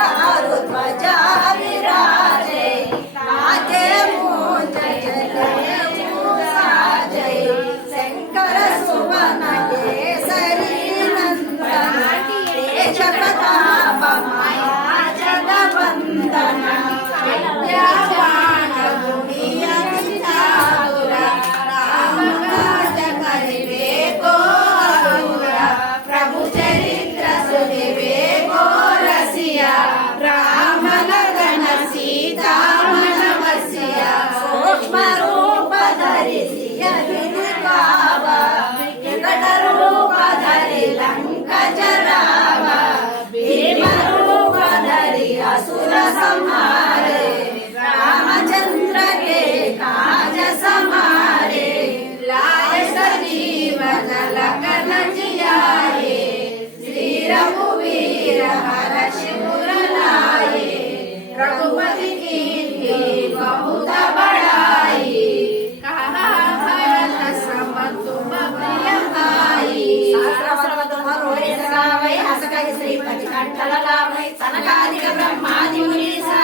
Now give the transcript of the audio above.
दारु ध्वजा विराजे काते मूंज जले साजे शंकर सुवन केसरी नंदन तेज प्रताप महाजगवंदन विद्यावान गुणियति चातुर राम काज करिबे को अरुरा प्रभु चरित्र सुनिबे को रसिया राम लगन सीता मन बसिया सूक्ष्म रूप धरिಸಿ ಯದಿಗಾವ ವಿಕಟ ರೂಪ ಧರಿ ಲಂಕ ಜರಾವ ಭೀಮ ರೂಪ ಧರಿ असुर संहारे रामचंद्र के काज समारे लाय सजीवन लगन जियाए श्री रघुवीर हर शिवर लाए रघुपति की बहुत बड़ाई कहा भरत सम तुम प्रिय भाई सहस्रवदन हसकहि श्रीपति कंठल लाभै सनकादिक ब्रह्मादि मुनीसा